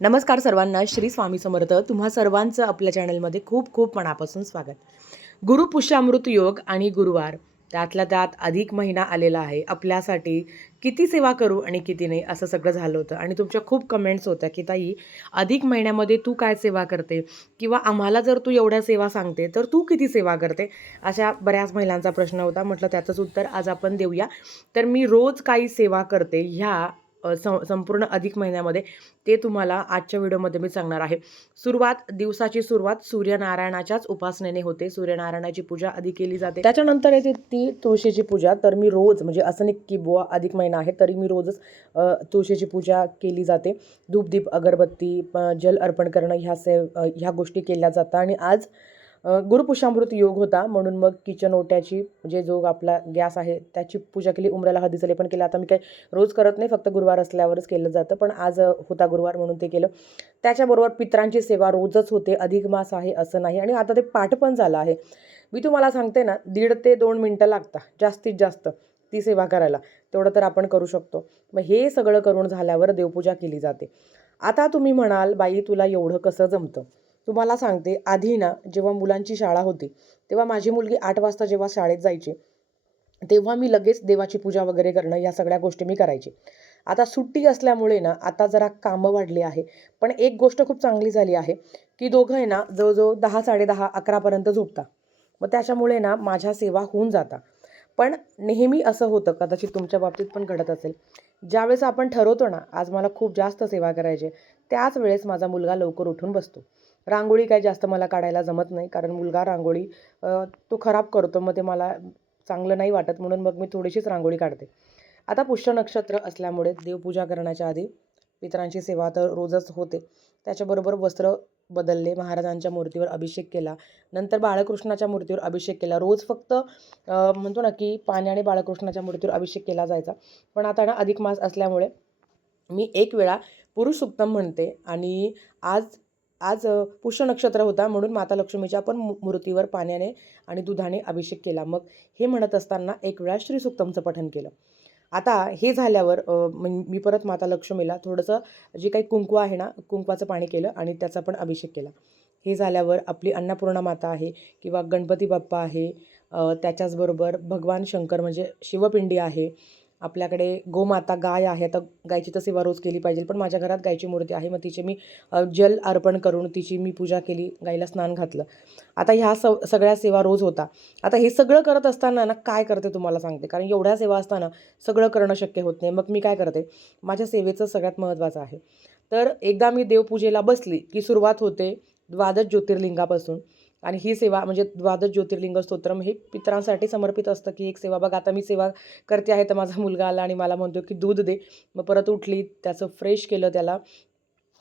नमस्कार सर्वांना. श्री स्वामी समर्थ. तुम्हा सर्वांचं आपल्या चॅनलमध्ये खूप खूप मनापासून स्वागत. गुरुपुष्यामृत योग आणि गुरुवार त्यातल्या त्यात अधिक महिना आलेला आहे. आपल्यासाठी किती सेवा करू आणि किती नाही असं सगळं झालं होतं आणि तुमच्या खूप कमेंट्स होत्या की ताई अधिक महिन्यामध्ये तू काय सेवा करते किंवा आम्हाला जर तू एवढ्या सेवा सांगते तर तू किती सेवा करते, अशा बऱ्याच महिलांचा प्रश्न होता. म्हटलं त्याचंच उत्तर आज आपण देऊया. तर मी रोज काही सेवा करते ह्या संपूर्ण अधिक महिन्यामध्ये ते तुम्हाला आजच्या व्हिडिओमध्ये मी सांगणार आहे. दिवसाची सुरुवात सूर्यनारायणाच्याच उपासनेने होते. सूर्यनारायणाची पूजा आधी केली जाते, त्याच्यानंतर येते ती तुळशीची पूजा. तर मी रोज म्हणजे असं नाही की बुवा अधिक महिना आहे तरी मी रोजच तुळशीची पूजा केली जाते. धूपदीप अगरबत्ती जल अर्पण करणं ह्या गोष्टी केल्या जातात. आणि आज गुरुपुष्यामृत योग होता म्हणून मग किचन ओट्याची म्हणजे जो आपला गॅस आहे त्याची पूजा केली. उंबऱ्याला हळदीचं लेपन केलं. आता मी काही रोज करत नाही, फक्त गुरुवार असल्यावरच केलं जातं, पण आज होता गुरुवार म्हणून ते केलं. त्याच्याबरोबर पितरांची सेवा रोजच होते. अधिक मास आहे असं नाही. आणि आता ते पाठ पण झालं आहे. मी तुम्हाला सांगते ना, 1.5 ते 2 मिनटं लागतात जास्तीत जास्त ती सेवा करायला. तेवढं तर आपण करू शकतो. मग हे सगळं करून झाल्यावर देवपूजा केली जाते. आता तुम्ही म्हणाल, बाई तुला एवढं कसं जमतं? तुम्हाला सांगते, आधी ना जेव्हा मुलांची शाळा होती तेव्हा माझी मुलगी 8 वाजता जेव्हा शाळेत जायची तेव्हा मी लगेच देवाची पूजा वगैरे करणं या सगळ्या गोष्टी मी करायची. आता सुट्टी असल्यामुळे ना आता जरा कामं वाढली आहे. पण एक गोष्ट खूप चांगली झाली आहे की दोघं आहे ना जवळजवळ 10, 10:30, 11 झोपतात. मग त्याच्यामुळे ना माझ्या सेवा होऊन जातात. पण नेहमी असं होतं, कदाचित तुमच्या बाबतीत पण घडत असेल, ज्यावेळेस आपण ठरवतो ना आज मला खूप जास्त सेवा करायची, त्याच वेळेस माझा मुलगा लवकर उठून बसतो. रांगोळी काही जास्त मला काढायला जमत नाही, कारण मुलगा रांगोळी तो खराब करतो. मग ते मला चांगलं नाही वाटत, म्हणून मग मी थोडीशीच रांगोळी काढते. आता पुष्य नक्षत्र असल्यामुळे देवपूजा करण्याच्या आधी पितरांची सेवा तर रोजच होते. त्याच्याबरोबर वस्त्र बदलले, महाराजांच्या मूर्तीवर अभिषेक केला, नंतर बाळकृष्णाच्या मूर्तीवर अभिषेक केला. रोज फक्त म्हणतो ना की पाण्याने बाळकृष्णाच्या मूर्तीवर अभिषेक केला जायचा. पण आता ना अधिक मास असल्यामुळे मी एक वेळा पुरुष सुक्तम म्हणते. आणि आज आज पुष्य नक्षत्र होता म्हणून माता लक्ष्मीच्या पण मूर्तीवर पाण्याने आणि दुधाने अभिषेक केला. मग हे म्हणत असताना एक वेळा श्री सुक्तमचं पठण केलं. आता हे झाल्यावर मी परत माता लक्ष्मीला थोडंसं जे काही कुंकू आहे ना, कुंकवाचं पाणी केलं आणि त्याचा पण अभिषेक केला. हे झाल्यावर आपली अन्नपूर्णा माता आहे किंवा गणपती बाप्पा आहे, त्याच्याचबरोबर भगवान शंकर म्हणजे शिवपिंडी आहे, आपल्याकडे गोमाता गाय आहे. आता गायची तर सेवा रोज केली पाहिजे, पण माझ्या घरात गायची मूर्ती आहे. मग तिचे मी जल अर्पण करून तिची मी पूजा केली, गाईला स्नान घातलं. आता ह्या सगळ्या सेवा रोज होता. आता हे सगळं करत असताना ना काय करते तुम्हाला सांगते, कारण एवढ्या सेवा असताना सगळं करणं शक्य होत नाही. मग मी काय करते, माझ्या सेवेचं सगळ्यात महत्त्वाचं आहे. तर एकदा मी देवपूजेला बसली की सुरुवात होते द्वादश ज्योतिर्लिंगापासून. आणि ही सेवा म्हणजे द्वादश ज्योतिर्लिंग स्तोत्रम हे पितरांसाठी समर्पित असतं. की एक सेवा बघा, आता मी सेवा करते आहे तर माझा मुलगा आला आणि मला म्हणतो की दूध दे. मग परत उठली, त्याचं फ्रेश केलं,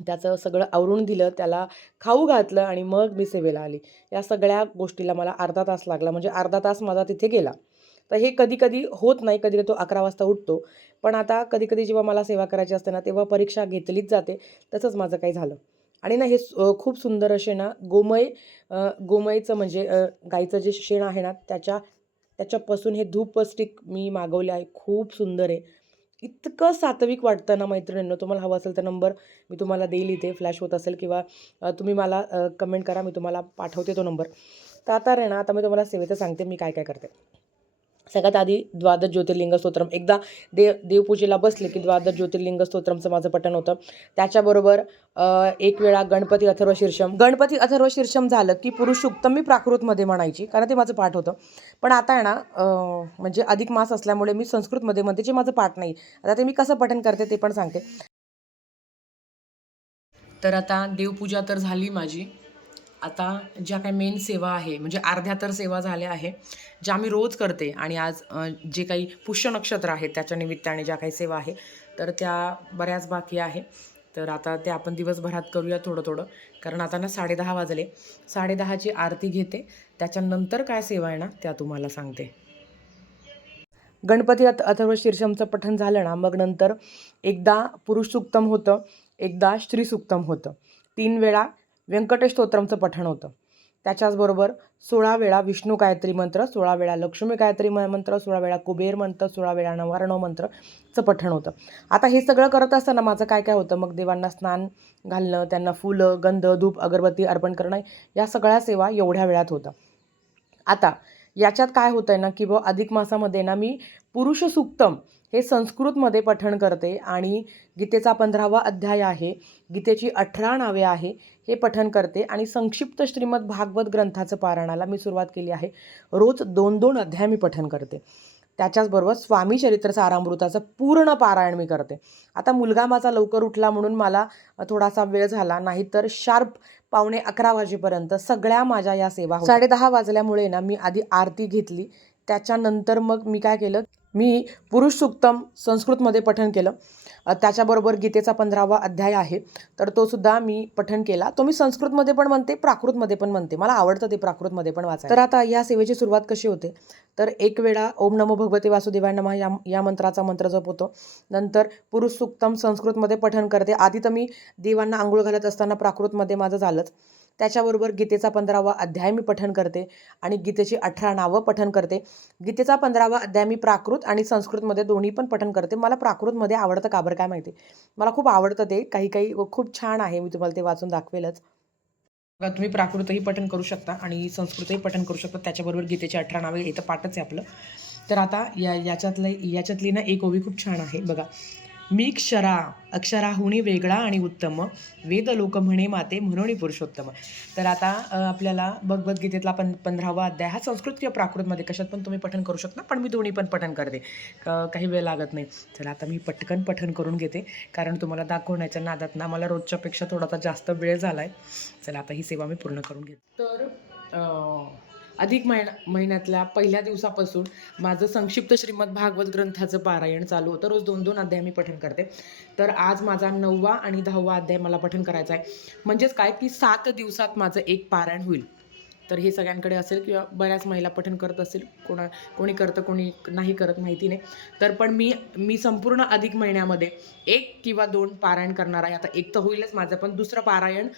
त्याचं सगळं आवरून दिलं, त्याला खाऊ घातलं आणि मग मी सेवेला आली. या सगळ्या गोष्टीला मला अर्धा तास लागला, म्हणजे अर्धा तास माझा तिथे गेला. तर हे कधी कधी होत नाही, कधी कधी तो 11 वाजता उठतो. पण आता कधी कधी जेव्हा मला सेवा करायची असते ना तेव्हा परीक्षा घेतलीच जाते. तसंच माझं काही झालं. आणि ना हे खूप सुंदर असे ना गोमयचं म्हणजे गाईचं जे शेण आहे ना त्याच्यापासून हे धूप स्टिक मी मागवले आहे. खूप सुंदर आहे. इतकं सात्विक वाटतं ना मैत्रिणींनो. तुम्हाला हवं असेल तर नंबर मी तुम्हाला देईल, इथे फ्लॅश होत असेल, किंवा तुम्ही मला कमेंट करा, मी तुम्हाला पाठवते तो नंबर. तर आता मी तुम्हाला सेवेचं सांगते मी काय काय करते. सगळ्यात आधी द्वादश ज्योतिर्लिंग स्तोत्रम, एकदा देवपूजेला बसले की द्वादश ज्योतिर्लिंग स्तोत्रमचं माझं पठण होतं. त्याच्याबरोबर एक वेळा गणपती अथर्व शीर्षम झालं की पुरुष सूक्त मी प्राकृतमध्ये म्हणायची, कारण ते माझं पाठ होतं. पण आता आहे ना म्हणजे अधिक मास असल्यामुळे मी संस्कृतमध्ये म्हणते, जे माझं पाठ नाही. आता ते मी कसं पठण करते ते पण सांगते. तर आता देवपूजा तर झाली माझी. आता ज्या काही मेन सेवा आहे, म्हणजे अर्ध्या तर सेवा झाल्या आहे ज्या मी रोज करते. आणि आज जे काही पुष्य नक्षत्र आहे त्याच्या निमित्ताने ज्या काही सेवा आहे तर त्या बऱ्याच बाकी आहे. तर आता ते आपण दिवसभरात करूया थोडं थोडं, कारण आता ना 10:30 वाजले. 10:30ची आरती घेते, त्याच्यानंतर काय सेवा आहे ना त्या तुम्हाला सांगते. गणपती अथर्व शीर्षमचं पठण झालं ना, मग नंतर एकदा पुरुष सुक्तम होतं, एकदा स्त्री सुक्तम होतं, 3 वेळा व्यंकटेश स्तोत्रमचं पठण होतं. त्याच्याचबरोबर 16 वेळा विष्णू गायत्री मंत्र, 16 वेळा लक्ष्मी गायत्री मंत्र, 16 वेळा कुबेर मंत्र, 16 वेळा नवारणव मंत्रचं पठण होतं. आता हे सगळं करत असताना माझं काय काय होतं, मग देवांना स्नान घालणं, त्यांना फुलं, गंध, धूप, अगरबत्ती अर्पण करणं, या सगळ्या सेवा एवढ्या वेळात होतं. आता याच्यात काय होतंय ना, की अधिक मासामध्ये ना मी पुरुष सूक्तम हे संस्कृतमध्ये पठण करते आणि गीतेचा 15वा अध्याय आहे, गीतेची 18 नावे आहे, हे पठण करते आणि संक्षिप्त श्रीमद भागवत ग्रंथाचं पारायणाला मी सुरुवात केली आहे. रोज 2-2 अध्याय मी पठण करते. त्याच्याचबरोबर स्वामी चरित्र सारामृताचं पूर्ण पारायण मी करते. आता मुलगा माझा लवकर उठला म्हणून मला थोडासा वेळ झाला, नाहीतर शार्प 10:45 वाजेपर्यंत सगळ्या माझ्या या सेवा होत्या. 10:30 वाजल्यामुळे ना मी आधी आरती घेतली. त्याच्यानंतर मग मी काय केलं, मी पुरुष सूक्तम संस्कृतमध्ये पठण केलं. त्याच्याबरोबर गीतेचा 15वा अध्याय आहे, तर तो सुद्धा मी पठण केला. तो मी संस्कृतमध्ये पण म्हणते, प्राकृतमध्ये पण म्हणते. मला आवडतं ते प्राकृतमध्ये पण वाचायला. तर आता या सेवेची सुरुवात कशी होते, तर एक वेळा ओम नमो भगवते वासुदेवाय नमः या मंत्राचा मंत्र जप होतो. नंतर पुरुष सूक्तम संस्कृतमध्ये पठण करते. आधी तर मी देवांना आंघोळ घालत असताना प्राकृतमध्ये माझं झालंच. त्याच्याबरोबर गीतेचा 15वा अध्याय मी पठण करते आणि गीतेची 18 नावं पठण करते. गीतेचा 15वा अध्याय मी प्राकृत आणि संस्कृतमध्ये दोन्ही पण पठण करते. मला प्राकृतमध्ये आवडतं, का बरं काय माहिती, मला खूप आवडतं ते. काही काही खूप छान आहे, मी तुम्हाला ते वाचून दाखवेलच. तुम्ही प्राकृतही पठण करू शकता आणि संस्कृतही पठण करू शकता. त्याच्याबरोबर गीतेची 18 नावे इथं पाठच आहे आपलं. तर आता याच्यातली ना एक ओवी खूप छान आहे बघा. मी अक्षराहुनी वेगळा आणि उत्तम, वेद लोक म्हणे माते म्हणून पुरुषोत्तम. तर आता आपल्याला भगवद्गीतेतला 15वा अध्याय हा संस्कृत किंवा प्राकृतमध्ये कशात पण तुम्ही पठण करू शकता, पण मी दोन्ही पण पठण करते, काही वेळ लागत नाही. तर आता मी पटकन पठण करून घेते, कारण तुम्हाला दाखवण्याच्या नादात ना मला रोजच्यापेक्षा थोडासा जास्त वेळ झाला आहे. चला आता ही सेवा मी पूर्ण करून घेते. तर अधिक महिन्यातल्या पहिल्या दिवसापासून माझं संक्षिप्त श्रीमद भागवत ग्रंथाचं पारायण चालू होतं. रोज 2-2 अध्याय मी पठण करते. तर आज माझा 9वा आणि 10वा अध्याय मला पठण करायचा आहे. म्हणजेच काय, की 7 दिवसात माझं एक पारायण होईल. तर हे सगळ्यांकडे असेल किंवा बऱ्याच महिला पठण करत असेल, कोणी करतं कोणी नाही करत माहिती नाही. तर पण मी संपूर्ण अधिक महिन्यामध्ये 1 किंवा 2 पारायण करणार आहे. आता एक तर होईलच माझं, पण दुसरं पारायण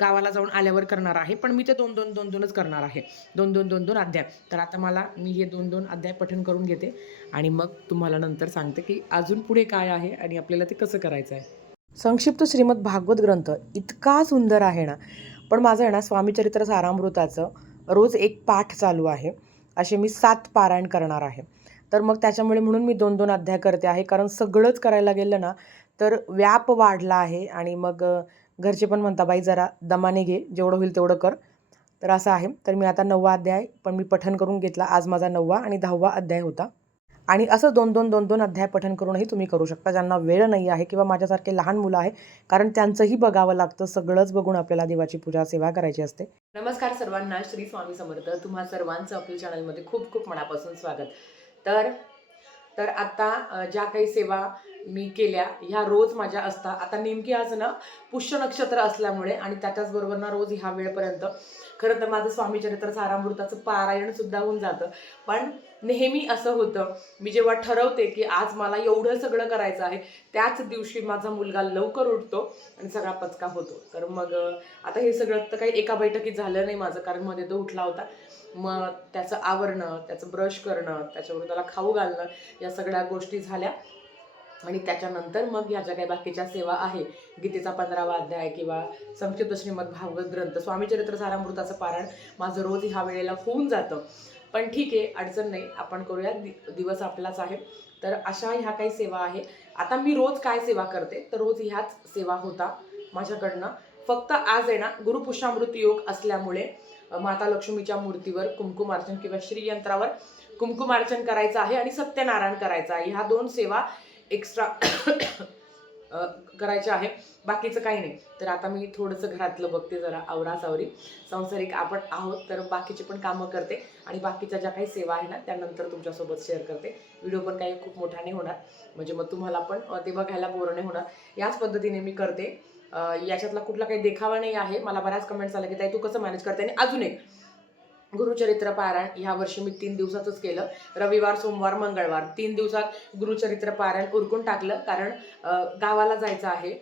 गावाला जाऊन आल्यावर करणार आहे. पण मी ते 2-2 करणार आहे, 2-2 अध्याय. तर आता मी हे 2-2 अध्याय पठण करून घेते आणि मग तुम्हाला नंतर सांगते की अजून पुढे काय आहे आणि आपल्याला ते कसं करायचं आहे. संक्षिप्त श्रीमद भागवत ग्रंथ इतका सुंदर आहे ना, पण माझं आहे ना स्वामीचरित्र सारामृताचं रोज एक पाठ चालू आहे. असे मी 7 पारायण करणार आहे. तर मग त्याच्यामुळे म्हणून मी 2-2 अध्याय करते आहे, कारण सगळंच करायला गेलं ना तर व्याप वाढला आहे आणि मग घरचे पण म्हणता, बाई जरा दमाने घे, जेवढं होईल तेवढं कर. तर असं आहे. तर मी आता 9वा अध्याय पण मी पठण करून घेतला. आज माझा 9वा आणि 10वा अध्याय होता. आणि असं 2-2 अध्याय पठण करूनही तुम्ही करू शकता, ज्यांना वेळ नाही आहे किंवा माझ्यासारखे लहान मुलं आहे, कारण त्यांचंही बघावं लागतं. सगळंच बघून आपल्याला देवाची पूजा सेवा करायची असते. नमस्कार सर्वांना, श्री स्वामी समर्थ. तुम्हा सर्वांचं आपल्या चॅनलमध्ये खूप खूप मनापासून स्वागत. तर आता ज्या काही सेवा मी केल्या ह्या रोज माझ्या असतात. आता नेमकी आज ना पुष्य नक्षत्र असल्यामुळे आणि त्याच्याचबरोबर ना रोज ह्या वेळपर्यंत खरं तर माझं स्वामीचरित्र सारामृताचं पारायण सुद्धा होऊन जातं. पण नेहमी असं होतं, मी जेव्हा ठरवते की आज मला एवढं सगळं करायचं आहे, त्याच दिवशी माझा मुलगा लवकर उठतो आणि सगळा पचका होतो. तर मग आता हे सगळं तर काही एका बैठकीत झालं नाही माझं, कारण मध्ये तो उठला होता. मग त्याचं आवरणं, त्याचं ब्रश करणं, त्याच्यावर त्याला खाऊ घालणं, या सगळ्या गोष्टी झाल्या. आणि त्याच्यानंतर मग या ज्या काही बाकीच्या सेवा आहे, गीतेचा 15वा अध्याय किंवा संक्षिप्त श्रीमद भागवत ग्रंथ, स्वामीचरित्र सारामृताचं पारायण माझं रोज ह्या वेळेला होऊन जातं. पण ठीक आहे, अडचण नाही, आपण करूया, दिवस आपलाच आहे. तर अशा ह्या काही सेवा आहे. आता मी रोज काय सेवा करते, तर रोज ह्याच सेवा होता माझ्याकडनं. फक्त आज आहे ना गुरुपुष्यामृत योग असल्यामुळे माता लक्ष्मीच्या मूर्तीवर कुंकुमार्चन किंवा श्रीयंत्रावर कुंकुमार्चन करायचं आहे आणि सत्यनारायण करायचं आहे. ह्या 2 सेवा एक्स्ट्रा करायचं आहे, बाकीचं काही नाही. तर आता मी थोडंसं घरातलं बघते, जरा आवरासावरी संसारिक आपण आहोत, तर बाकीची पण कामं करते आणि बाकीच्या ज्या काही सेवा आहे ना त्यानंतर तुमच्यासोबत शेअर करते. व्हिडिओ पण काही खूप मोठा नाही होणार, म्हणजे मग तुम्हाला पण ते बघायला बोर नाही होणार. याच पद्धतीने मी करते. याच्यातला कुठला काही देखावा नाही आहे. मला बऱ्याच कमेंट्स आल्या की ताई तू कसं मॅनेज करते. आणि अजून एक, गुरुचरित्र पारायण ह्या वर्षी मी 3 दिवसातच केलं. रविवार, सोमवार, मंगळवार 3 दिवसात गुरुचरित्र पारायण उरकून टाकलं, कारण गावाला जायचं आहे.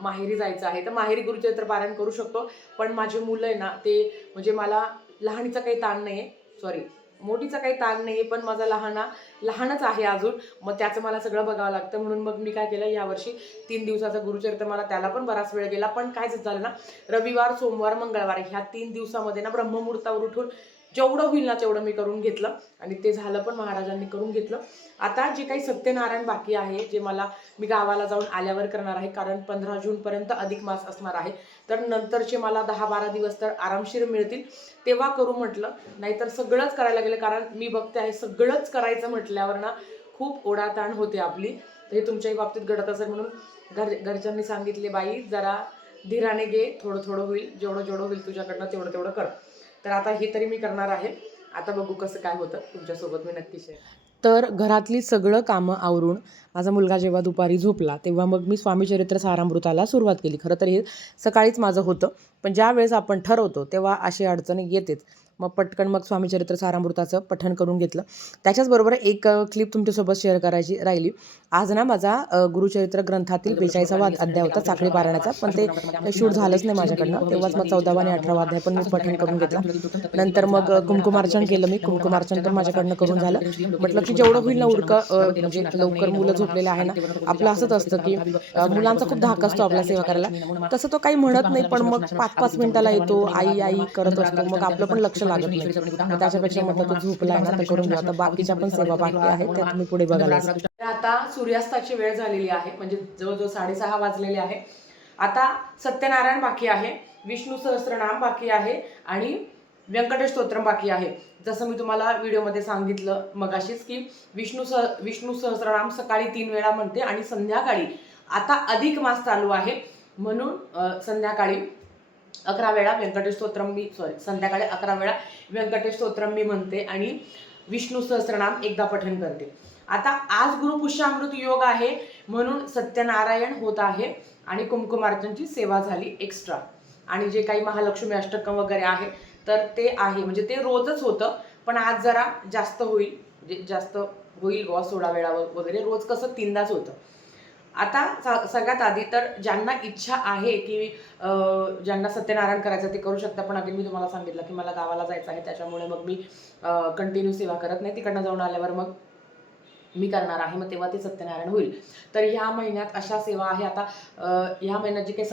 माहेरी जायचं आहे तर माहेरी गुरुचरित्र पारायण करू शकतो. पण माझे मुलं आहे ना ते म्हणजे मला लहानीचा काही ताण नाही आहे, सॉरी मोठीचा काही ताण नाही आहे, पण माझा लहानच आहे अजून, मग त्याचं मला सगळं बघावं लागतं. म्हणून मग मी काय केलं यावर्षी 3 दिवसाचं गुरुचरित्र, मला त्याला पण बराच वेळ गेला. पण काय झालं ना, रविवार सोमवार मंगळवार ह्या 3 दिवसामध्ये ना ब्रह्ममुहूर्तावर उठून जेवढं होईल ना तेवढं मी करून घेतलं आणि ते झालं पण, महाराजांनी करून घेतलं. आता जे काही सत्यनारायण बाकी आहे, जे मी गावाला जाऊन आल्यावर करणार आहे, कारण 15 जूनपर्यंत अधिक मास असणार आहे. तर नंतरचे मला 10-12 दिवस तर आरामशीर मिळतील, तेव्हा करू म्हटलं. नाहीतर सगळंच करायला गेलं, कारण मी बघते आहे सगळंच करायचं म्हटल्यावर ना खूप ओढाताण होते आपली. तर हे तुमच्याही बाबतीत घडत असेल, म्हणून घरच्यांनी सांगितले, बाई जरा धीराने घे, थोडं थोडं होईल, जेवढं होईल तुझ्याकडनं तेवढं कर. तर आता हे तरी मी करणार आहे. आता बघू कसं काय होतं, तुमच्यासोबत मी नक्की शेअर. तर घरातली सगळं कामं आवरून माझा मुलगा जेव्हा दुपारी झोपला तेव्हा मग मी स्वामीचरित्र सारामृताला सुरुवात केली. खरं तर हे सकाळीच माझं होतं, पण ज्या वेळेस आपण ठरवतो तेव्हा अशी अडचणी येतेच. मग पटकन स्वामीचरित्र सारामृताचं पठण करून घेतलं. त्याच्याचबरोबर एक क्लिप तुमच्यासोबत शेअर करायची राहिली. आज ना माझा गुरुचरित्र ग्रंथातील 42वा अध्याय होता साखळी पारायणाचा, पण ते शूट झालंच नाही माझ्याकडनं. तेव्हाच मग 14वा आणि 18वा अध्याय पण मी पठण करून घेतला. नंतर मग कुंकुमार्चन केलं मी. कुंकुमार्चन पण माझ्याकडनं करून झालं. म्हटलं की जेवढं होईल ना म्हणजे लवकर मुलं झोपलेले आहे ना, आपलं असंच असतं की मुलांचा खूप धाक असतो आपल्या सेवा करायला. तसं तो काही म्हणत नाही, पण मग 5-5 मिनिटाला येतो, आई आई करत असतो, मग आपलं पण लक्ष लागत नाही. मग त्याच्यापेक्षा म्हटलं तो झोपलाय ना तर करून घेऊ. आता बाकीच्या पण सेवा बाकी आहे त्या तुम्ही पुढे बघायला. आता सूर्यास्ताची वेळ झालेली आहे, म्हणजे जवळजवळ 6:30 वाजलेले आहे. आता सत्यनारायण बाकी आहे, विष्णू सहस्त्रनाम बाकी आहे आणि व्यंकटेश स्तोत्रम बाकी आहे. जसं मी तुम्हाला व्हिडिओमध्ये सांगितलं मगाशीच की विष्णू सहस्त्रनाम सकाळी 3 वेळा म्हणते आणि संध्याकाळी, आता अधिक मास चालू आहे म्हणून संध्याकाळी 11 वेळा व्यंकटेश स्तोत्रम संध्याकाळी 11 वेळा व्यंकटेश स्तोत्रम मी म्हणते आणि विष्णू सहस्त्रनाम एकदा पठण करते. आता आज गुरुपुष्यामृत योग आहे म्हणून सत्यनारायण होत आहे आणि कुंकुमार्चनची सेवा झाली एक्स्ट्रा. आणि जे काही महालक्ष्मी अष्टकम वगैरे आहे तर ते आहे, म्हणजे ते रोजच होतं, पण आज जरा जास्त होईल, म्हणजे जास्त होईल 16 वेळा वगैरे. रोज कसं 3दाच होतं. आता सगळ्यात आधी तर ज्यांना इच्छा आहे की ज्यांना सत्यनारायण करायचं ते करू शकता. पण अगदी मी तुम्हाला सांगितलं की मला गावाला जायचं आहे, त्याच्यामुळे मग मी कंटिन्यू सेवा करत नाही. तिकडनं जाऊन आल्यावर मग मी करणार आहे, मग तेव्हा ते सत्यनारायण होईल. तर ह्या महिन्यात अशा सेवा आहे. आता ह्या महिन्यात जे काही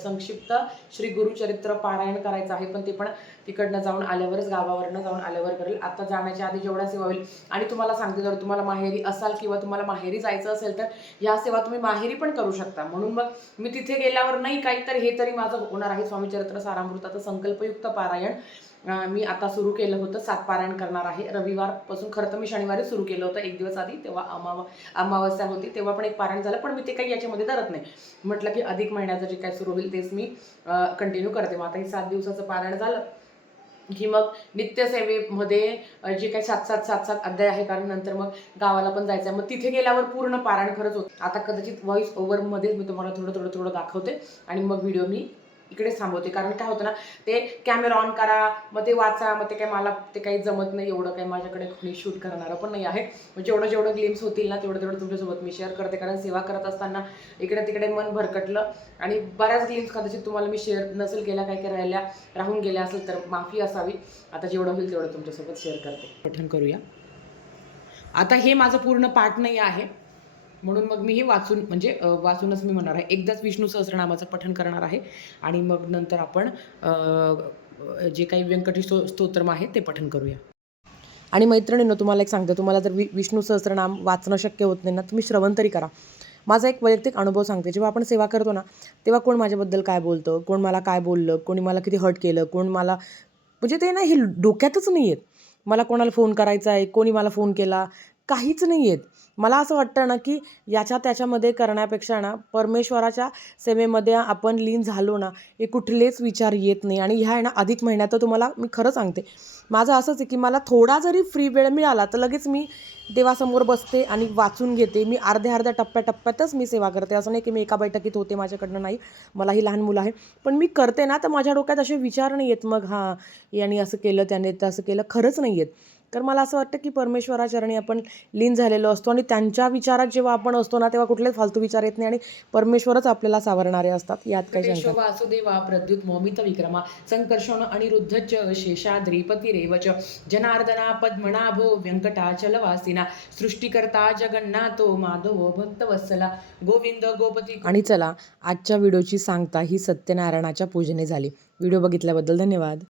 संक्षिप्त श्री गुरुचरित्र पारायण करायचं आहे, पण ते पण तिकडनं जाऊन आल्यावरच, गावावरनं जाऊन आल्यावर करेल. आता जाण्याच्या आधी जेवढ्या सेवा होईल. आणि तुम्हाला सांगते, जर तुम्हाला माहेरी असाल किंवा तुम्हाला माहेरी जायचं असेल तर ह्या सेवा तुम्ही माहेरी पण करू शकता. म्हणून मग मी तिथे गेल्यावर नाही काही तर हे तरी माझं होणार आहे स्वामीचरित्र सारामृताचं संकल्पयुक्त पारायण. मी आता सुरू केलं होतं, 7 पारायण करणार आहे रविवारपासून. खरं तर मी शनिवारी सुरू केलं होतं 1 दिवस आधी, तेव्हा अमावस्या होती, तेव्हा पण एक पारायण झालं, पण मी ते काही याच्यामध्ये धरत नाही. म्हटलं की अधिक महिन्याचं जे काय सुरू होईल तेच मी कंटिन्यू करते. मग आता हे 7 दिवसाचं पारायण झालं की मग नित्यसेवेमध्ये जे काही 7-7 अध्याय आहे, कारण नंतर मग गावाला पण जायचं आहे. मग तिथे गेल्यावर पूर्ण पारायण खरंच होतं. आता कदाचित व्हॉइस ओव्हरमध्येच मी तुम्हाला थोडं दाखवते आणि मग व्हिडिओ मी इकडेच थांबवते. कारण काय होतं ना, ते कॅमेरा ऑन करा, मग ते वाचा, मग ते मला ते काही जमत नाही. एवढं काही माझ्याकडे कोणी शूट करणारं पण नाही आहे. मग जेवढं ग्लिम्स होतील ना तेवढं तुमच्यासोबत मी शेअर करते. कारण सेवा करत असताना इकडे तिकडे मन भरकटलं आणि बऱ्याच ग्लिम्स कदाचित तुम्हाला मी शेअर नसेल केल्या, काही राहून गेल्या असेल तर माफी असावी. आता जेवढं होईल तेवढं तुमच्यासोबत शेअर करते. पठण करूया. आता हे माझं पूर्ण पाठ नाही आहे, म्हणून मग मी हे वाचूनच मी म्हणणार आहे. एकदाच विष्णू सहस्त्रनामाचं पठण करणार आहे आणि मग नंतर आपण जे काही व्यंकटेश स्तोत्रम आहे ते पठण करूया. आणि मैत्रिणींनो, तुम्हाला एक सांगते, तुम्हाला जर विष्णू सहस्त्रनाम वाचणं शक्य होत नाही ना, तुम्ही श्रवण तरी करा. माझा एक वैयक्तिक अनुभव सांगते. जेव्हा आपण सेवा करतो ना, तेव्हा कोण माझ्याबद्दल काय बोलतं, कोण मला काय बोललं, कोणी मला किती हर्ट केलं, कोण मला, म्हणजे ते ना हे डोक्यातच नाही आहेत. मला कोणाला फोन करायचा आहे, कोणी मला फोन केला, काहीच नाही आहेत. मला असं वाटतं ना की त्याच्यामध्ये करण्यापेक्षा ना परमेश्वराच्या सेवेमध्ये आपण लीन झालो ना, हे कुठलेच विचार येत नाही. आणि ह्या ना अधिक महिन्यात तर तुम्हाला मी खरं सांगते, माझं असंच आहे की मला थोडा जरी फ्री वेळ मिळाला तर लगेच मी देवासमोर बसते आणि वाचून घेते. मी अर्ध्या टप्प्यातच मी सेवा करते. असं नाही की मी एका बैठकीत होते, माझ्याकडनं नाही. मलाही लहान मुलं आहे, पण मी करते ना तर माझ्या डोक्यात असे विचार नाही आहेत मग हां यांनी असं केलं, त्याने तसं केलं, खरंच नाही आहेत. तर मला असं वाटतं की परमेश्वराचरणी आपण लीन झालेलो असतो आणि त्यांच्या विचारात जेव्हा आपण असतो ना तेव्हा कुठलेच फालतू विचार येत नाही आणि परमेश्वरच आपल्याला सावरणारे असतात, यात काही शंका वेंकटेश वासुदेवा प्रद्युत मोमित विक्रमा संकर्षण अनिरुद्धच शेषाद्रीपती रेवच जनार्दना पद्मनाभो व्यंकटाचलवासिना सृष्टिकर्ता जगन्नाथो माधवो भक्तवत्सला गोविंद गोपती. आणि चला, आजच्या व्हिडिओची सांगता ही सत्यनारायणाच्या पूजेने झाली. व्हिडिओ बघितल्याबद्दल धन्यवाद.